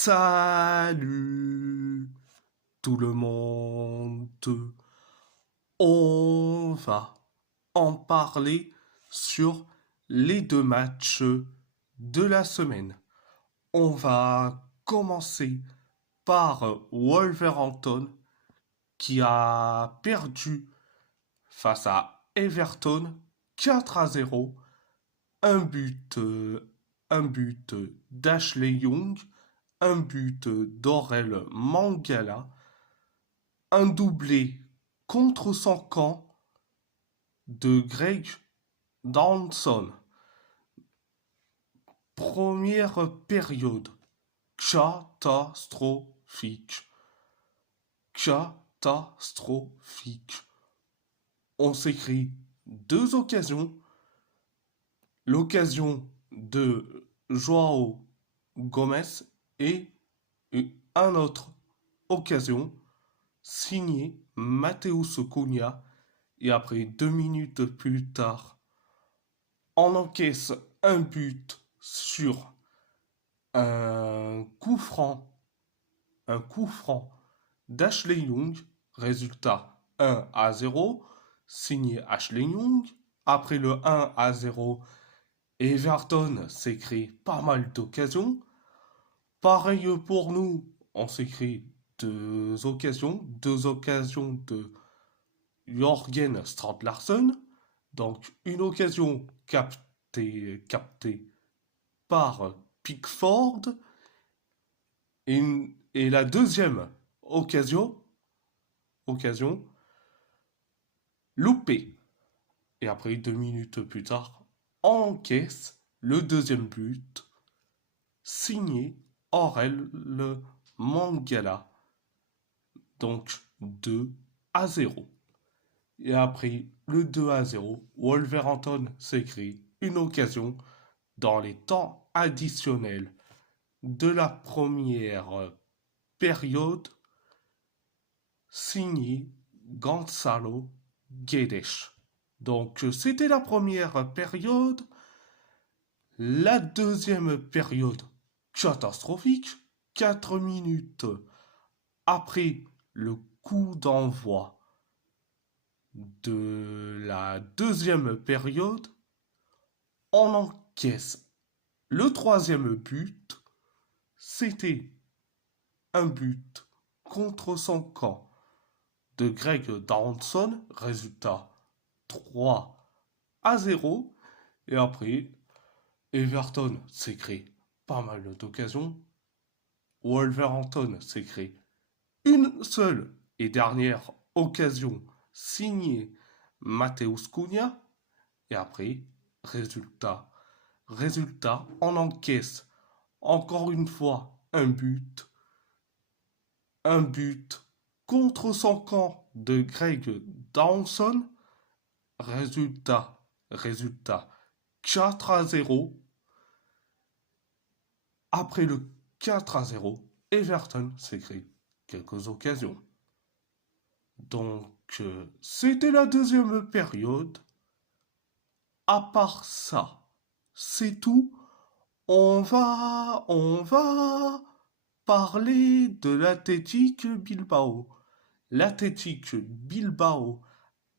Salut tout le monde. On va en parler sur les deux matchs de la semaine. On va commencer par Wolverhampton qui a perdu face à Everton 4-0. Un but, un but d'Ashley Young, un but d'Aurel Mangala, un doublé contre son camp de Greg Dawson. Première période catastrophique. Catastrophique. On s'écrit deux occasions. L'occasion de Joao Gomez et un autre occasion signé Mateus Cunha. Et après 2 minutes plus tard, on encaisse un but sur un coup franc d'Ashley Young. Résultat 1-0, signé Ashley Young. Après le 1-0, Everton s'est créé pas mal d'occasions. Pareil pour nous, on s'est créé deux occasions de Jorgen Strand-Larsen. Donc une occasion captée par Pickford et la deuxième occasion loupée. Et après 2 minutes plus tard, on encaisse le deuxième but signé Aurel Mangala. Donc 2-0. Et après le 2-0, Wolverhampton s'écrit une occasion dans les temps additionnels de la première période, signé Gonzalo Guedes. Donc c'était la première période. La deuxième période, catastrophique, 4 minutes après le coup d'envoi de la deuxième période, on encaisse le troisième but. C'était un but contre son camp de Greg Dawson, résultat 3-0. Et après, Everton s'est créé pas mal d'occasions. Wolverhampton s'est créé une seule et dernière occasion signée Mateus Cunha. Et après, résultat, on encaisse encore une fois un but contre son camp de Greg Dawson. Résultat 4-0. Après le 4-0, Everton s'est créé quelques occasions. Donc, c'était la deuxième période. À part ça, c'est tout. On va parler de l'Athletic Bilbao. L'Athletic Bilbao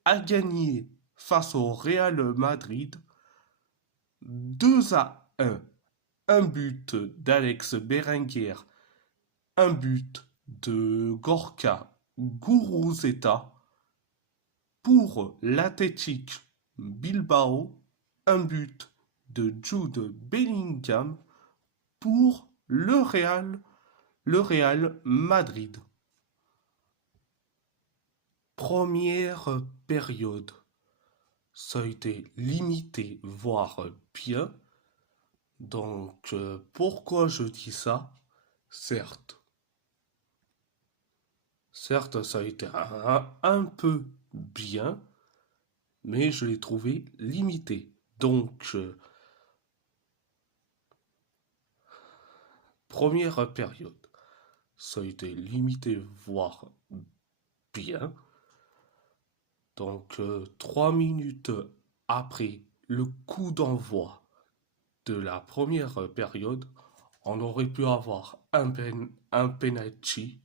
a gagné face au Real Madrid 2-1. Un but d'Alex Berenguer, un but de Gorka Guruzeta pour l'Athletic Bilbao, un but de Jude Bellingham pour le Real Madrid. Première période, ça a été limité, voire bien. Donc, pourquoi je dis ça? Certes, ça a été un peu bien, mais je l'ai trouvé limité. Donc, première période, ça a été limité, voire bien. Donc, 3 minutes après le coup d'envoi de la première période, On aurait pu avoir un penalty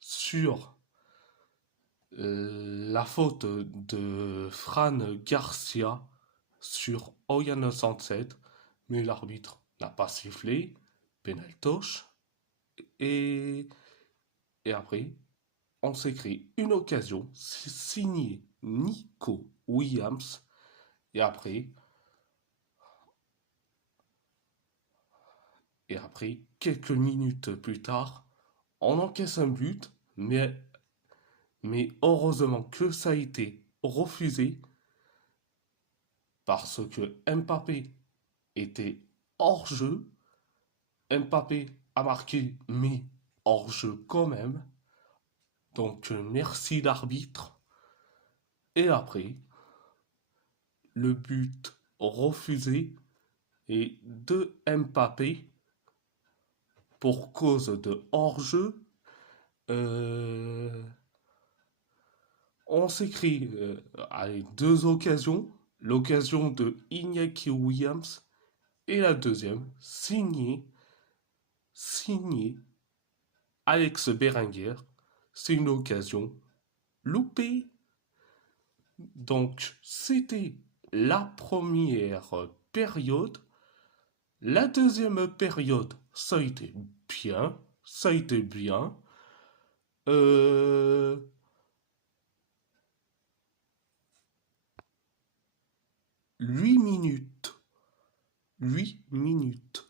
sur la faute de Fran Garcia sur Oyana 107, mais l'arbitre n'a pas sifflé, penaltoche, et, et après, on s'écrit une occasion signée Nico Williams, et après, quelques minutes plus tard, on encaisse un but, mais heureusement que ça a été refusé parce que Mbappé était hors jeu. Mbappé a marqué, mais hors jeu quand même. Donc merci l'arbitre. Et après, le but refusé est de Mbappé pour cause de hors jeu. Euh, on s'écrit à deux occasions. L'occasion de Iñaki Williams et la deuxième signée Alex Berenguer. C'est une occasion loupée. Donc c'était la première période. La deuxième période, ça a été bien. Ça a été bien. Euh, 8 minutes. 8 minutes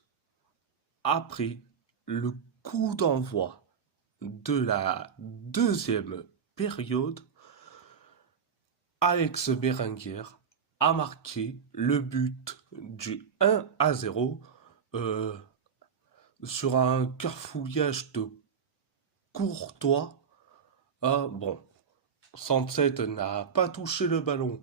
après le coup d'envoi de la deuxième période, Alex Berenguer a marqué le but du 1-0 euh, sur un carfouillage de Courtois. Ah bon, 107 n'a pas touché le ballon.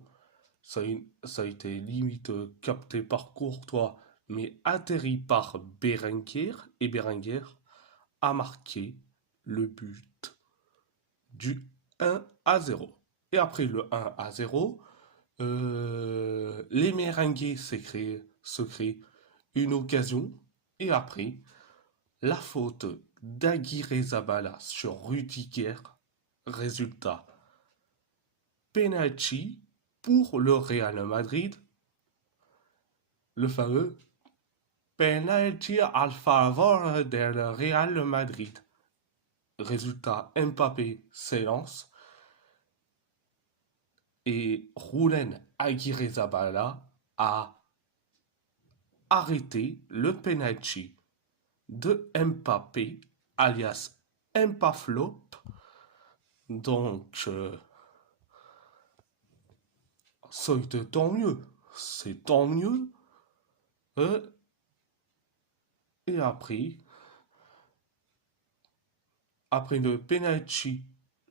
Ça a été limite capté par Courtois, mais atterri par Berenguer. Et Berenguer a marqué le but du 1-0. Et après le 1-0, les Merengues se créent une occasion. Et après, la faute d'Aguirre Zabala sur Rudiger. Résultat, penalty pour le Real Madrid. Le fameux penalty al favor del Real Madrid. Résultat, Mbappé s'élance et Julen Aguirre Zabala a arrêté le penalty de Mbappé, alias Mpaflop. Donc, c'est tant mieux. C'est tant mieux. Euh, et après le penalty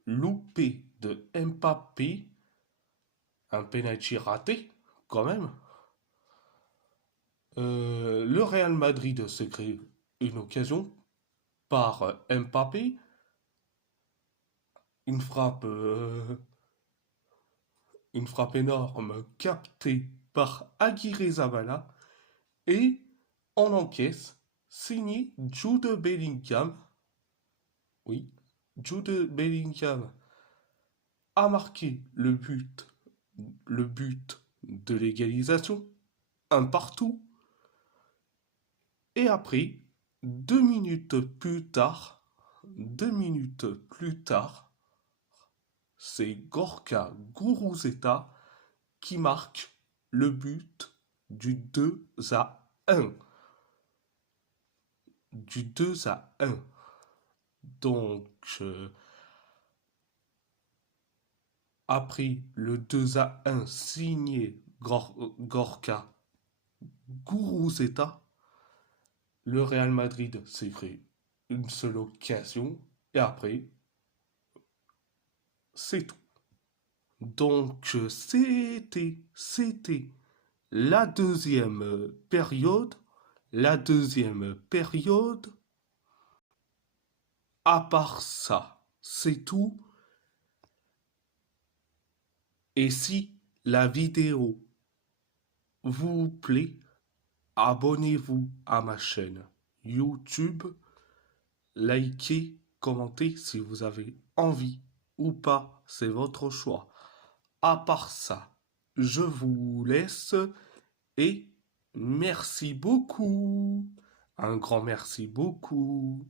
loupé de Mbappé, un penalty raté, quand même, le Real Madrid se crée une occasion par Mbappé, une frappe, euh, une frappe énorme captée par Aguirre Zabala et on encaisse, signé Jude Bellingham. Oui, Jude Bellingham a marqué le but de l'égalisation, un partout. Et après, 2 minutes plus tard, c'est Gorka Guruzeta qui marque le but du 2-1. Du 2-1. Donc, après le 2-1 signé Gorka Guruzeta, le Real Madrid s'est fait une seule occasion et après, c'est tout. Donc, c'était la deuxième période. La deuxième période, à part ça, c'est tout. Et si la vidéo vous plaît, abonnez-vous à ma chaîne YouTube. Likez, commentez si vous avez envie ou pas, c'est votre choix. À part ça, je vous laisse et merci beaucoup. Un grand merci beaucoup.